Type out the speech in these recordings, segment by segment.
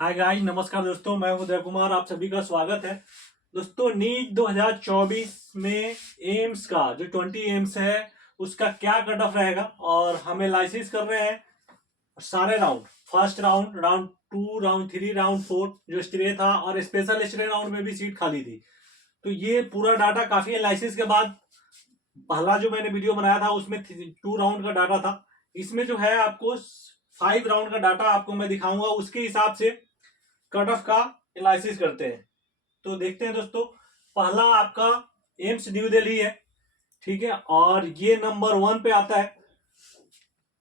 Hi guys, नमस्कार दोस्तों। मैं उदय कुमार, आप सभी का स्वागत है। दोस्तों, नीट 2024 में एम्स का जो 20 एम्स है उसका क्या कट ऑफ रहेगा, और हम एनालिसिस कर रहे हैं सारे round. First round, round 2, round 3, round 4 जो स्ट्रे था, और स्पेशल स्ट्रे राउंड में भी सीट खाली थी। तो ये पूरा डाटा काफी एनालिसिस के बाद पहला जो मैंने वीडियो बनाया था उसमें 2 राउंड का डाटा था। इसमें जो है आपको 5 राउंड का डाटा आपको मैं दिखाऊंगा, उसके हिसाब से कट ऑफ का एनालिसिस करते हैं। तो देखते हैं दोस्तों, पहला आपका एम्स न्यू दिल्ली है, ठीक है, और ये नंबर 1 पे आता है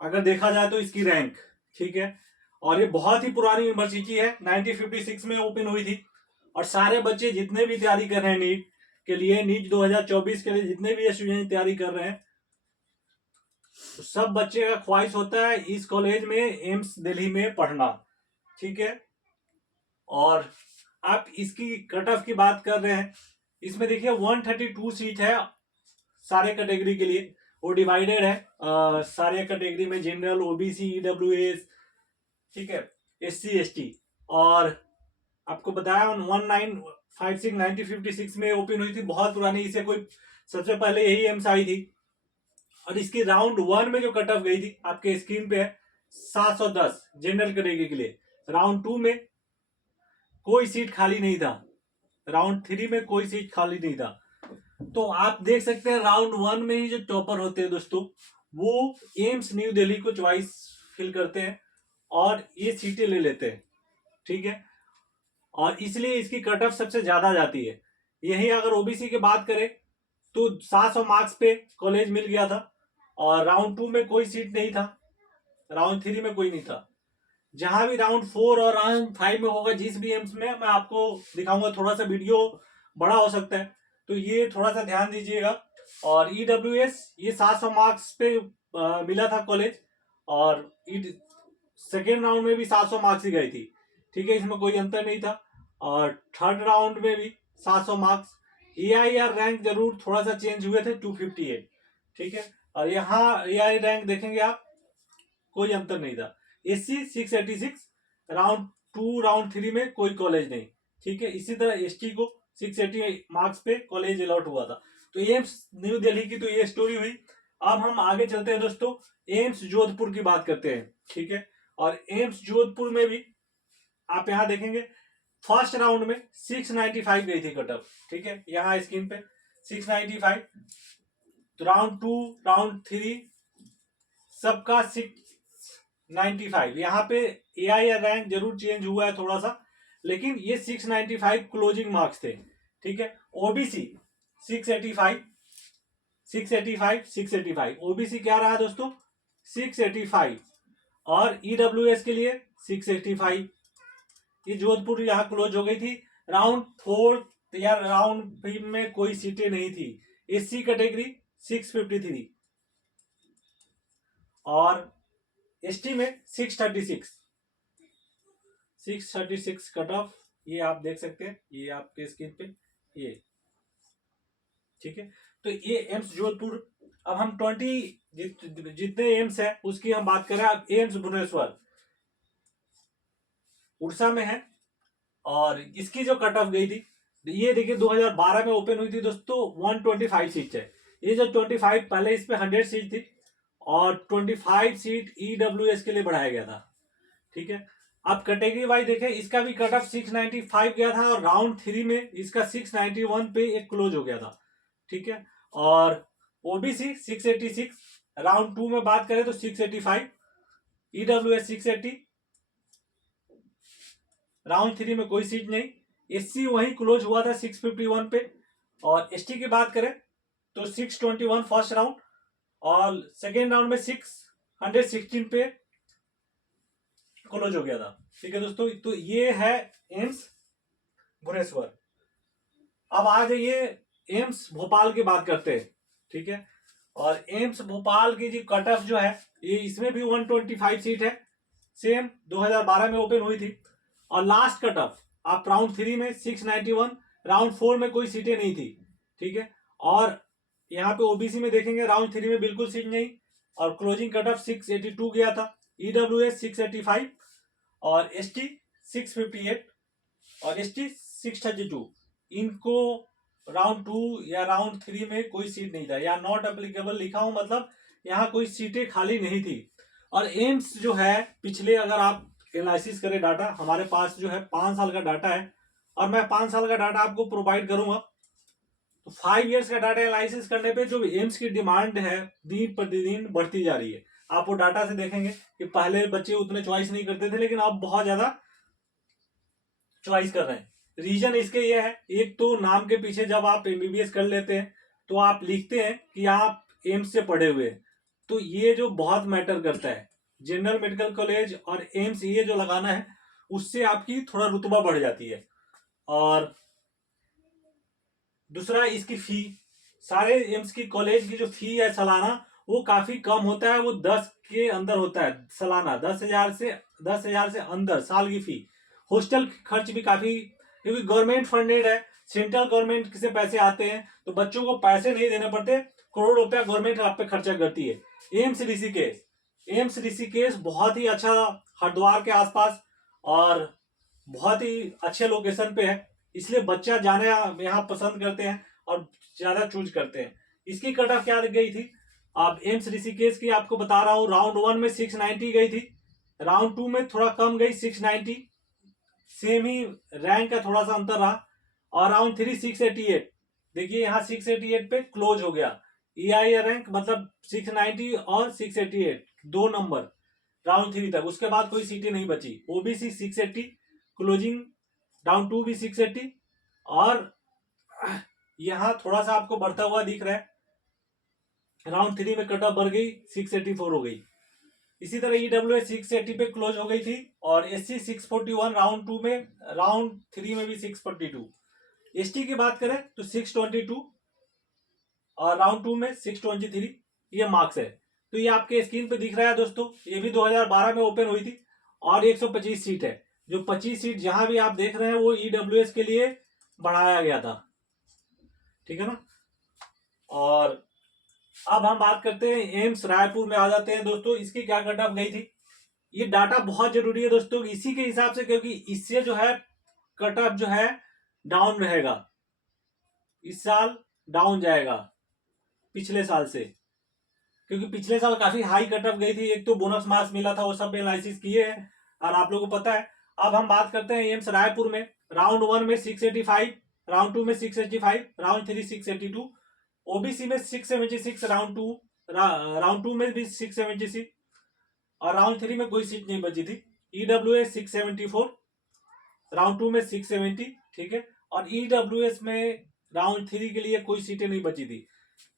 अगर देखा जाए तो इसकी रैंक, ठीक है। और ये बहुत ही पुरानी यूनिवर्सिटी है, 1956 में ओपन हुई थी। और सारे बच्चे जितने भी तैयारी कर रहे हैं नीट के लिए, नीट 2024 के लिए जितने भी स्टूडेंट तैयारी कर रहे हैं, तो सब बच्चे का ख्वाहिश होता है इस कॉलेज में, एम्स दिल्ली में पढ़ना, ठीक है। और आप इसकी कट ऑफ की बात कर रहे हैं, इसमें देखिए 132 सीट है सारे कैटेगरी के लिए। वो डिवाइडेड है सारे कैटेगरी में, जनरल, ओबीसी, ईडब्ल्यूएस, ठीक है, एससी एसटी। और आपको बताया 1956 में ओपन हुई थी, बहुत पुरानी। इसे कोई सबसे पहले यही एम्स आई थी। और इसकी राउंड 1 में जो कट ऑफ गई थी आपके स्क्रीन पे है 710 जनरल कैटेगरी के लिए। राउंड 2 में कोई सीट खाली नहीं था, राउंड 3 में कोई सीट खाली नहीं था। तो आप देख सकते हैं राउंड 1 में ही जो टॉपर होते हैं दोस्तों, वो एम्स न्यू दिल्ली को चॉइस फिल करते हैं और ये सीटें ले लेते हैं, ठीक है। और इसलिए इसकी कट ऑफ सबसे ज्यादा जाती है। यही अगर ओबीसी की बात करें तो 700 मार्क्स पे कॉलेज मिल गया था, और राउंड 2 में कोई सीट नहीं था, राउंड 3 में कोई नहीं था। जहां भी राउंड 4 और राउंड 5 में होगा, जिस भी एम्स में, मैं आपको दिखाऊंगा। थोड़ा सा वीडियो बड़ा हो सकता है, तो ये थोड़ा सा ध्यान दीजिएगा। और ईडब्ल्यूएस ये 700 मार्क्स पे मिला था कॉलेज, और सेकेंड राउंड में भी 700 मार्क्स ही गई थी, ठीक है, इसमें कोई अंतर नहीं था। और थर्ड राउंड में भी 700 मार्क्स। एआईआर रैंक जरूर थोड़ा सा चेंज हुए थे, 258, ठीक है। और यहाँ एआई रैंक देखेंगे आप, कोई अंतर नहीं था। एससी 686, राउंड 2 राउंड 3 में कोई कॉलेज नहीं, ठीक है। इसी तरह एसटी को 680 मार्क्स पे कॉलेज अलॉट हुआ था। तो एम्स न्यू दिल्ली की तो ये स्टोरी हुई। अब हम आगे चलते हैं दोस्तों, एम्स जोधपुर की बात करते हैं, ठीक है। और एम्स जोधपुर में भी आप यहां देखेंगे फर्स्ट राउंड में 695 गई थी कट ऑफ, ठीक है, यहाँ स्क्रीन पे 695। तो राउंड 2 राउंड 3 सबका 695। यहाँ पे एआई रैंक जरूर चेंज हुआ है थोड़ा सा, लेकिन ये 695 क्लोजिंग मार्क्स थे, ठीक है। ओबीसी 685, 685, 685। ओबीसी क्या रहा दोस्तों, 685। और ईडब्ल्यूएस के लिए 685। ये जोधपुर यहाँ क्लोज हो गई थी। राउंड 4 या राउंड 5 में कोई सीटें नहीं थी। एससी कैटेगरी 653, और एसटी में 636 कट ऑफ, ये आप देख सकते हैं, ये आपके स्क्रीन पे, ये, ठीक है। तो ये एम्स जोधपुर। अब हम 20 जितने एम्स है उसकी हम बात करें। अब एम्स भुवनेश्वर उड़ीसा में है, और इसकी जो कट ऑफ गई थी, ये देखिए 2012 में ओपन हुई थी दोस्तों, 125 सीट है। ये जो 25, पहले इस पे 100 सीट थी, और 25 सीट ईडब्ल्यूएस के लिए बढ़ाया गया था, ठीक है। अब कैटेगरी वाइज देखें, इसका भी कट ऑफ 695 गया था, और राउंड 3 में इसका 691 पे एक क्लोज हो गया था, ठीक है। और ओबीसी 686, राउंड 2 में बात करें तो 685, ईडब्ल्यूएस 680, राउंड 3 में कोई सीट नहीं। एससी वही क्लोज हुआ था 651 पे। और एसटी की बात करें तो 621 फर्स्ट राउंड, और सेकेंड राउंड में 616 पे क्लोज हो गया था, ठीक है दोस्तों। तो ये है एम्स भुवनेश्वर। अब आ जाइए एम्स भोपाल की बात करते हैं, ठीक है। और एम्स भोपाल की जी कट ऑफ जो है, ये इसमें भी 125 सीट है, सेम 2012 में ओपन हुई थी। और लास्ट कट ऑफ आप राउंड 3 में 691, राउंड 4 में कोई सीटें नहीं थी, ठीक है। और यहाँ पे ओबीसी में देखेंगे राउंड 3 में बिल्कुल सीट नहीं, और क्लोजिंग कट ऑफ 682 गया था। ईडब्ल्यूएस 685, और एसटी 658 और ST 632। इनको राउंड 2 या राउंड 3 में कोई सीट नहीं था, या नॉट एप्लीकेबल लिखा हूं, मतलब यहाँ कोई सीटें खाली नहीं थी। और एम्स जो है, पिछले अगर आप एनालिसिस करें डाटा, हमारे पास जो है 5 साल का डाटा है और मैं 5 साल का डाटा आपको प्रोवाइड करूंगा। तो 5 ईयर्स का डाटा एनालिसिस करने पे जो एम्स की डिमांड है दिन प्रतिदिन बढ़ती जा रही है। आप वो डाटा से देखेंगे कि पहले बच्चे उतने चॉइस नहीं करते थे, लेकिन अब बहुत ज्यादा चॉइस कर रहे हैं। रीजन इसके ये है, एक तो नाम के पीछे जब आप MBBS कर लेते हैं तो आप लिखते हैं कि आप एम्स से पढ़े हुए हैं, तो ये जो बहुत मैटर करता है। जनरल मेडिकल कॉलेज और एम्स ये जो लगाना है, उससे आपकी थोड़ा रुतबा बढ़ जाती है। और दूसरा, इसकी फी, सारे एम्स की कॉलेज की जो फी है सालाना, वो काफी कम होता है, वो 10 के अंदर होता है सालाना, 10,000 से अंदर साल की फी। हॉस्टल खर्च भी काफी, क्योंकि गवर्नमेंट फंडेड है, सेंट्रल गवर्नमेंट से पैसे आते हैं, तो बच्चों को पैसे नहीं देने पड़ते, करोड़ रुपया गवर्नमेंट आप पे खर्चा करती है। एम्स ऋषिकेश बहुत ही अच्छा, हरिद्वार के आसपास और बहुत ही अच्छे लोकेशन पे है, इसलिए बच्चा जाने यहाँ पसंद करते हैं और ज्यादा चूज करते हैं। इसकी कट ऑफ क्या गई थी, अब एम्स ऋषिकेश की आपको बता रहा हूँ। राउंड 1 में 690 गई थी, राउंड 2 में थोड़ा कम गई 690, सेम ही रैंक का थोड़ा सा अंतर रहा। और राउंड 3 688, देखिए यहाँ 688 पे क्लोज हो गया। EIA रैंक मतलब 690 और 688 2 नंबर राउंड 3 तक, उसके बाद कोई सीटें नहीं बची। OBC 680 क्लोजिंग, राउंड 2 भी 680, और यहां थोड़ा सा आपको बढ़ता हुआ दिख रहा है, राउंड 3 में कट ऑफ बढ़ गई, 684 हो गई। इसी तरह EWS 680 पे क्लोज हो गई थी, और SC 641 राउंड 2 में, राउंड 3 में भी 642। ST की बात करें तो 622 और राउंड 2 में 623, ये मार्क्स है। तो ये आपके स्क्रीन पे दिख रहा है दोस्तों, ये भी 2012 में ओपन हुई थी और 125 सीट है। जो 25 सीट जहां भी आप देख रहे हैं वो EWS के लिए बढ़ाया गया था, ठीक है ना। और अब हम बात करते हैं एम्स रायपुर में आ जाते हैं दोस्तों, इसकी क्या कट ऑफ गई थी। ये डाटा बहुत जरूरी है दोस्तों, इसी के हिसाब से, क्योंकि इससे जो है कट ऑफ जो है डाउन रहेगा, इस साल डाउन जाएगा पिछले साल से, क्योंकि पिछले साल काफी हाई कट ऑफ गई थी। एक तो बोनस मार्क्स मिला था, वो सब एनालिसिस किए हैं और आप लोगों को पता है। अब हम बात करते हैं एम्स रायपुर में। राउंड 1 में 685, राउंड 2 में 685, राउंड 3 682, OBC में 676, राउंड 2 में भी 676, और राउंड 3 में कोई सीट नहीं बची थी। EWS 674, राउंड 2 में 670, ठीक है। और EWS में राउंड 3 के लिए कोई सीटें नहीं बची थी।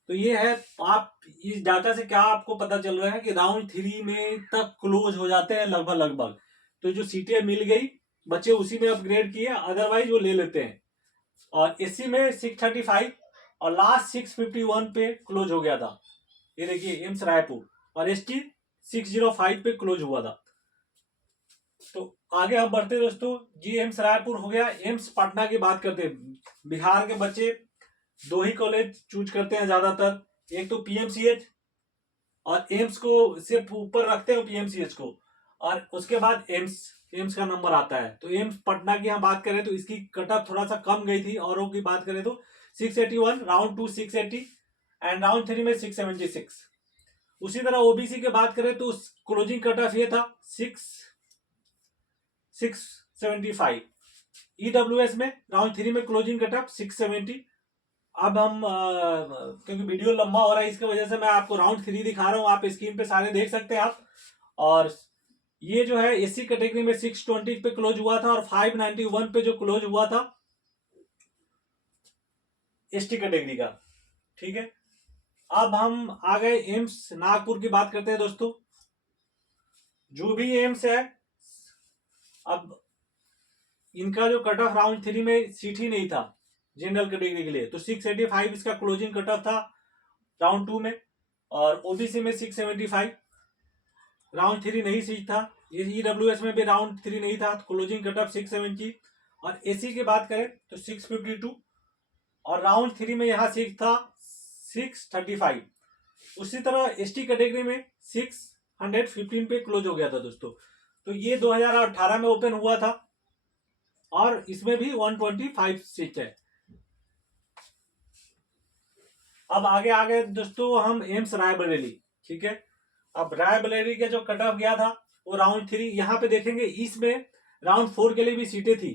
तो ये है, आप इस डाटा से क्या आपको पता चल रहा है कि राउंड 3 में तक क्लोज हो जाते हैं लगभग। तो जो सीटें मिल गई, बच्चे उसी में अपग्रेड किए, अदरवाइज वो ले लेते हैं। और SC में 635 और लास्ट 651 पे क्लोज हो गया था, ये देखिए एम्स रायपुर। और ST 605 पे क्लोज हुआ था। तो आगे हम बढ़ते दोस्तों, जी एम्स रायपुर हो गया। एम्स पटना की बात करते हैं। बिहार के बच्चे 2 ही कॉलेज चूज करते हैं ज्यादातर, एक तो PMCH, और एम्स को सिर्फ ऊपर रखते हैं PMCH को, और उसके बाद एम्स का नंबर आता है। तो एम्स पटना की हम बात करें तो इसकी कट ऑफ थोड़ा सा कम गई थी, औरों की बात करें तो 681, राउंड 2 680 एंड राउंड 3 में 676। उसी तरह OBC की बात करें तो क्लोजिंग कट ऑफ ये था 675। EWS में राउंड 3 में क्लोजिंग कट ऑफ 670। अब हम क्योंकि वीडियो लंबा हो रहा है, इसकी वजह से मैं आपको राउंड 3 दिखा रहा हूं, आप स्क्रीन पे सारे देख सकते हैं आप। और ये जो है SC कैटेगरी में 620 पे क्लोज हुआ था, और 591 पे जो क्लोज हुआ था ST कैटेगरी का, ठीक है। अब हम आ गए एम्स नागपुर की बात करते हैं दोस्तों। जो भी एम्स है, अब इनका जो कट ऑफ राउंड 3 में सीट ही नहीं था जनरल कैटेगरी के लिए, तो 685 इसका क्लोजिंग कट ऑफ था राउंड 2 में, और OBC में 675, राउंड 3 नहीं सीट था। EWS में भी राउंड 3 नहीं था, क्लोजिंग कट ऑफ 670। और SC की बात करें तो 652, और राउंड 3 में यहाँ सीट था 635। उसी तरह ST कैटेगरी में 615 पे क्लोज हो गया था दोस्तों। तो ये 2018 में ओपन हुआ था, और इसमें भी 125 सीट है। अब आगे आगे दोस्तों हम एम्स रायबरेली, ठीक है। अब रायबरेली का जो कट ऑफ गया था वो राउंड 3, यहाँ पे देखेंगे इसमें राउंड 4 के लिए भी सीटें थी,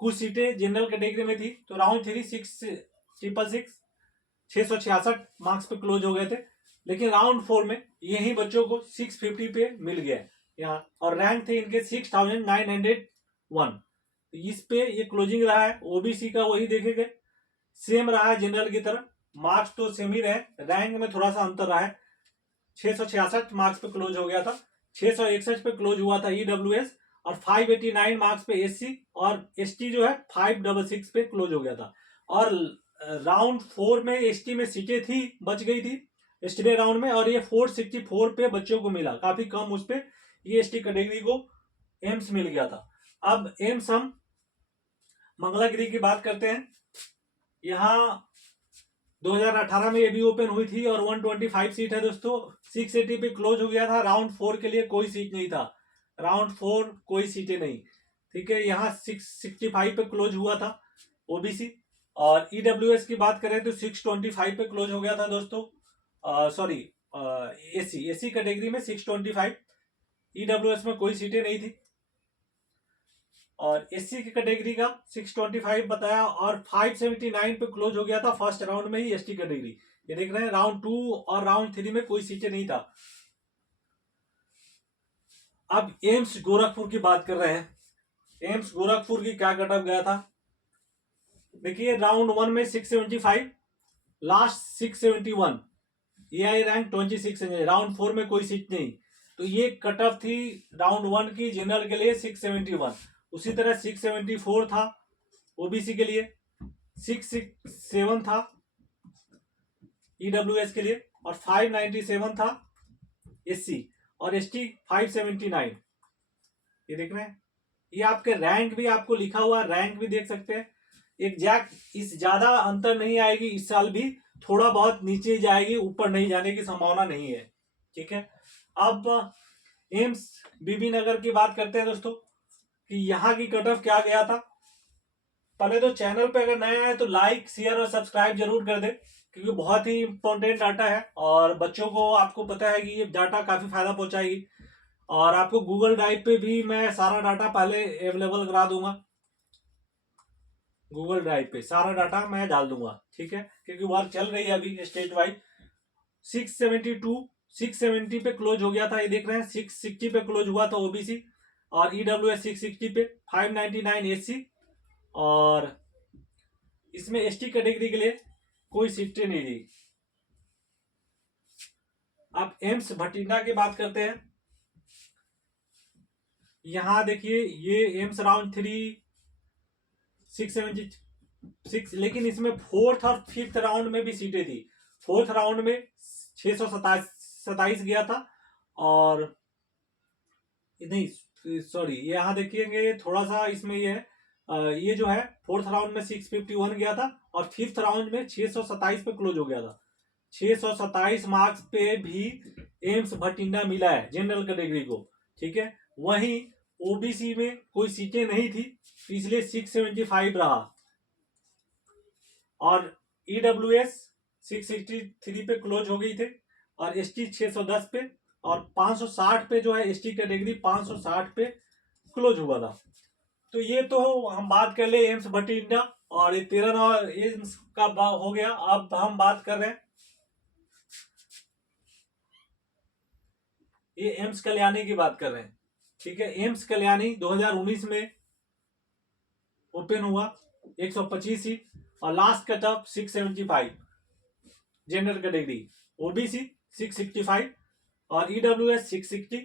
कुछ सीटें जनरल कैटेगरी में थी। तो राउंड 3 666 मार्क्स पे क्लोज हो गए थे, लेकिन राउंड 4 में यही बच्चों को 650 पे मिल गया यहाँ, और रैंक थे इनके 6901। इस पे ये क्लोजिंग रहा है। ओबीसी का वही देखेंगे, सेम रहा है जनरल की तरह, मार्क्स तो सेम ही रहे, रैंक में थोड़ा सा अंतर रहा है। 666 मार्क्स पे क्लोज हो गया था, 661 पे क्लोज हुआ था ईडब्ल्यूएस, और 589 मार्क्स पे एससी, और एसटी जो है 566 पे क्लोज हो गया था। और राउंड 4 में एसटी में सीटें थी, बच गई थी एसटी राउंड में, और ये 464 पे बच्चों को मिला, काफी कम उस पे ये एसटी कैटेगरी को एम्स मिल गया था। अब एम्स हम मंगलागिरी की बात करते हैं। यहाँ 2018 में ये भी ओपन हुई थी और 125 सीट है दोस्तों। 680 पे क्लोज हो गया था। राउंड 4 के लिए कोई सीट नहीं था, राउंड 4 कोई सीटें नहीं, ठीक है। यहाँ 665 पे क्लोज हुआ था ओबीसी। और ईडब्ल्यूएस की बात करें तो 625 पे क्लोज हो गया था दोस्तों, सॉरी एसी कैटेगरी में 625, ईडब्ल्यूएस में कोई सीटें नहीं थी। और एससी की कैटेगरी का 625 बताया, और 579 पे क्लोज हो गया था फर्स्ट राउंड में ही एसटी कैटेगरी। ये देख रहे हैं राउंड 2 और राउंड 3 में कोई सीटें नहीं था। अब एम्स गोरखपुर की बात कर रहे हैं। एम्स गोरखपुर की क्या कट ऑफ गया था, देखिए राउंड 1 में 675, लास्ट 671, एआई रैंक 26 है। राउंड 4 में कोई सीट नहीं, तो ये कट ऑफ थी राउंड 1 की जनरल के लिए 671। उसी तरह 674 था ओबीसी के लिए, 667 था ईडब्ल्यूएस के लिए, और 597 था एससी, और एसटी 579। ये देख रहे हैं, ये आपके रैंक भी आपको लिखा हुआ, रैंक भी देख सकते हैं। एग्जैक्ट इस ज्यादा अंतर नहीं आएगी इस साल भी, थोड़ा बहुत नीचे जाएगी, ऊपर नहीं जाने की संभावना नहीं है, ठीक है। अब एम्स बीबी नगर की बात करते हैं दोस्तों कि यहाँ की कट ऑफ क्या गया था। पहले तो चैनल पे अगर नया है तो लाइक शेयर और सब्सक्राइब जरूर कर दे, क्योंकि बहुत ही इंपॉर्टेंट डाटा है, और बच्चों को आपको पता है कि ये डाटा काफी फायदा पहुंचाएगी। और आपको गूगल ड्राइव पे भी मैं सारा डाटा पहले अवेलेबल करा दूंगा, गूगल ड्राइव पे सारा डाटा मैं डाल दूंगा, ठीक है, क्योंकि वर्क चल रही है अभी स्टेट वाइड। 670 पे क्लोज हो गया था, ये देख रहे हैं 660 पे क्लोज हुआ था ओबीसी, और ईडब्ल्यूएस 660 पे, 599 एससी, और इसमें एसटी कैटेगरी के लिए कोई सीटें नहीं दी। अब एम्स भटिंडा की बात करते हैं। यहां देखिए ये एम्स राउंड 3 676, लेकिन इसमें 4th और 5th राउंड में भी सीटें थी। 4th राउंड में 627 गया था, और नहीं सॉरी, यहाँ देखिएंगे थोड़ा सा इसमें ये है, ये जो है 4th राउंड में 651 गया था, और 5th राउंड में 627 पे क्लोज हो गया था। 627 मार्क्स पे भी एम्स भटिंडा मिला है जनरल कैटेगरी को, ठीक है। वहीं ओबीसी में कोई सीटें नहीं थी, इसलिए 675 रहा, और ईडब्ल्यूएस 663 पे क्लोज हो गई थे, और एसटी 610 पे, और 560 पे जो है एसटी कैटेगरी 560 पे क्लोज हुआ था। तो ये तो हम बात कर ले एम्स भटिंडा, और ये 13 एम्स का हो गया। अब हम बात कर रहे हैं ये एम्स कल्याणी की बात कर रहे हैं, ठीक है। एम्स कल्याणी 2019 में ओपन हुआ, 125 सीट, और last cut off 675 general category, OBC 665, और ईडब्ल्यूएस 660,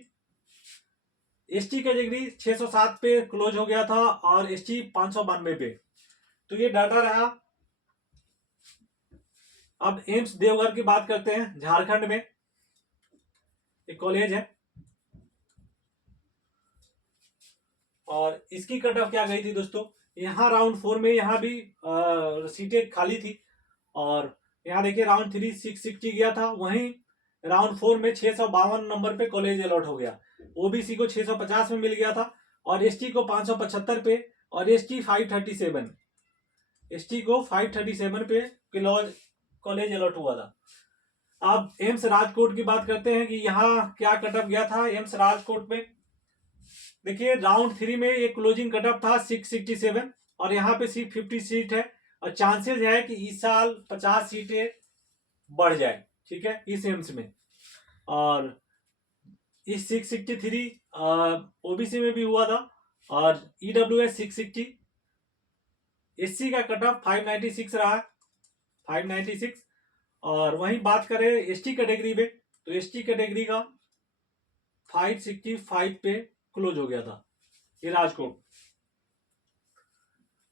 एसटी कैटेगरी 607 पे क्लोज हो गया था, और एसटी 592 पे। तो ये डाटा रहा। अब एम्स देवघर की बात करते हैं। झारखंड में एक कॉलेज है, और इसकी कट ऑफ क्या गई थी दोस्तों। यहाँ राउंड 4 में यहाँ भी सीटें खाली थी, और यहाँ देखिए राउंड 3 660 गया था, वहीं राउंड 4 में 652 नंबर पे कॉलेज अलॉट हो गया। ओबीसी को 650 में मिल गया था, और एसटी को 575 पे, और ST 537, ST को 537 पे कॉलेज अलॉट हुआ था। अब एम्स राजकोट की बात करते हैं कि यहाँ क्या कटअप गया था एम्स राजकोट में। देखिए राउंड 3 में एक क्लोजिंग कटअप था 667 और यहाँ पे सिर्फ 50 सीट है और चांसेस है कि इस साल 50 सीटें बढ़ जाए, ठीक है, इस एम्स में। और इस 663 ओबीसी में भी हुआ था और EWS 660, SC का कट ऑफ 596 रहा, 596। और वहीं बात करें ST कैटेगरी में तो ST कैटेगरी का 565 पे क्लोज हो गया था ये राजकोट।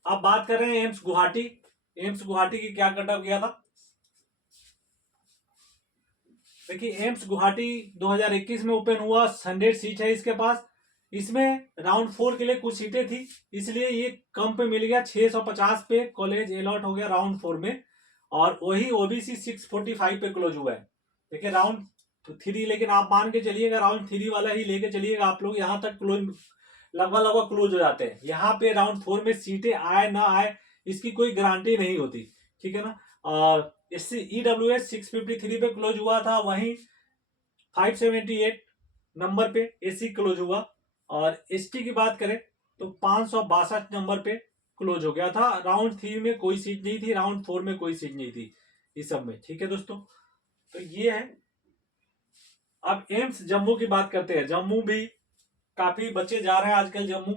अब बात कर रहे हैं एम्स गुवाहाटी। एम्स गुवाहाटी की क्या कट ऑफ गया था। देखिए एम्स गुवाहाटी 2021 में ओपन हुआ, 100 सीट है इसके पास। इसमें राउंड 4 के लिए कुछ सीटें थी इसलिए ये कम पे मिल गया, 650 पे कॉलेज अलॉट हो गया राउंड 4 में। और वही ओबीसी 645 पे क्लोज हुआ है। देखिए राउंड 3, लेकिन आप मान के चलिएगा राउंड 3 वाला ही लेके चलिएगा आप लोग, यहाँ तक क्लोज लगभग क्लोज हो जाते हैं। यहाँ पे राउंड 4 में सीटें आए ना आए इसकी कोई गारंटी नहीं होती, ठीक है ना। और EWS 653 पे क्लोज हुआ था, वहीं 578 नंबर पे एसी क्लोज हुआ। और ST की बात करें तो 562 नंबर पे क्लोज हो गया था। राउंड 3 में कोई सीट नहीं थी, राउंड 4 में कोई सीट नहीं थी इस सब में, ठीक है दोस्तों। तो ये है। अब एम्स जम्मू की बात करते हैं। जम्मू भी काफी बच्चे जा रहे हैं आजकल जम्मू,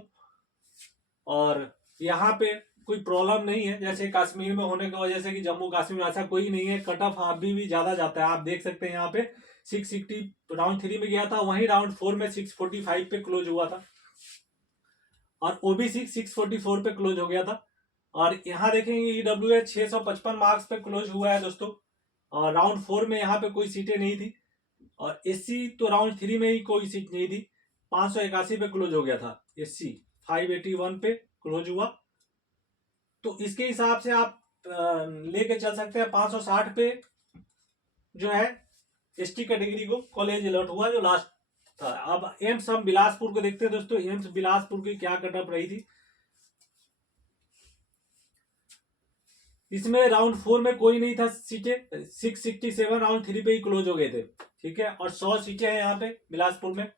और यहाँ पे कोई प्रॉब्लम नहीं है जैसे कश्मीर में होने की वजह से कि जम्मू कश्मीर में ऐसा कोई नहीं है। कट ऑफ अभी भी ज्यादा जाता है, आप देख सकते हैं यहाँ पे 660 राउंड 3 में गया था, वहीं राउंड 4 में 645 पे क्लोज हुआ था और ओबीसी 644 पे क्लोज हो गया था। और यहाँ देखेंगे EWS 655 मार्क्स पे क्लोज हुआ है दोस्तों। और राउंड 4 में यहाँ पे कोई सीटें नहीं थी। और SC तो राउंड 3 में ही कोई सीट नहीं थी, 581 पे क्लोज हो गया था। SC 581 पे क्लोज हुआ। तो इसके हिसाब से आप लेके चल सकते हैं 560 पे जो है ST कैटेगरी को कॉलेज अलॉट हुआ जो लास्ट था। अब एम्स हम बिलासपुर को देखते हैं दोस्तों। एम्स बिलासपुर की क्या कटअप रही थी। इसमें राउंड 4 में कोई नहीं था सीटें, 667 राउंड 3 पे ही क्लोज हो गए थे, ठीक है। और 100 सीटें हैं यहाँ पे बिलासपुर में।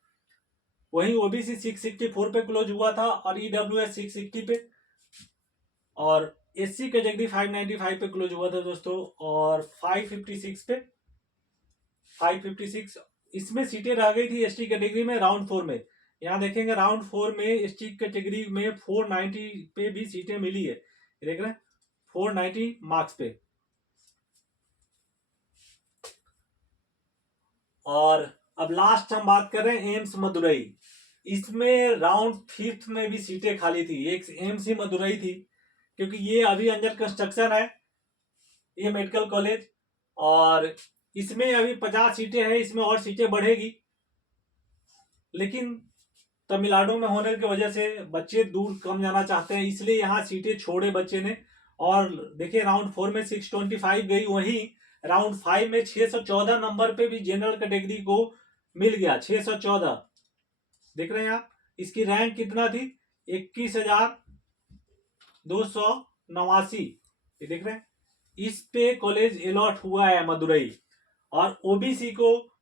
वहीं ओबीसी 664 पे क्लोज हुआ था और EWS 660 पे। और SC कैटेगरी 595 पे क्लोज हुआ था दोस्तों और 556 पे 556 इसमें सीटें रह गई थी ST कैटेगरी में राउंड 4 में। यहाँ देखेंगे राउंड 4 में ST कैटेगरी में 490 पे भी सीटें मिली है, देख रहे हैं 490 मार्क्स पे। और अब लास्ट हम बात कर रहे हैं एम्स मदुरई। इसमें राउंड 5 में भी सीटें खाली थी, एक एम्स ही मदुरई थी क्योंकि ये अभी अंडर कंस्ट्रक्शन है ये मेडिकल कॉलेज। और इसमें अभी 50 सीटें हैं, इसमें और सीटें बढ़ेगी, लेकिन तमिलनाडु में होने की वजह से बच्चे दूर कम जाना चाहते हैं इसलिए यहाँ सीटें छोड़े बच्चे ने। और देखिए राउंड 4 में 625 गई, वहीं राउंड 5 में 614 नंबर पे भी जनरल कैटेगरी को मिल गया 614। देख रहे हैं आप इसकी रैंक कितना थी 21,289, ये देख रहे हैं। इस पे कॉलेज अलॉट हुआ है मदुरई। और ओबीसी को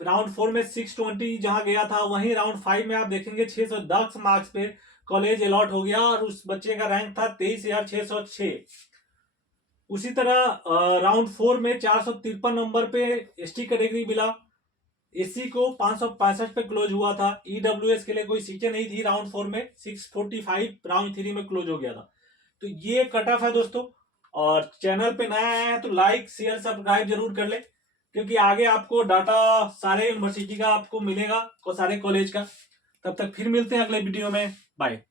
राउंड 4 में 620 जहां गया था, वहीं राउंड 5 में आप देखेंगे 610 मार्क्स पे कॉलेज अलॉट हो गया और उस बच्चे का रैंक था 23,606। उसी तरह राउंड 4 में 453 नंबर पे ST कैटेगरी मिला। SC को 565 पे क्लोज हुआ था। EWS के लिए कोई सीटें नहीं थी राउंड 4 में, 645 राउंड 3 में क्लोज हो गया था। तो ये कट ऑफ है दोस्तों। और चैनल पे नया आया है तो लाइक शेयर सब्सक्राइब जरूर कर ले, क्योंकि आगे आपको डाटा सारे यूनिवर्सिटी का आपको मिलेगा और सारे कॉलेज का। तब तक फिर मिलते हैं अगले वीडियो में, बाय।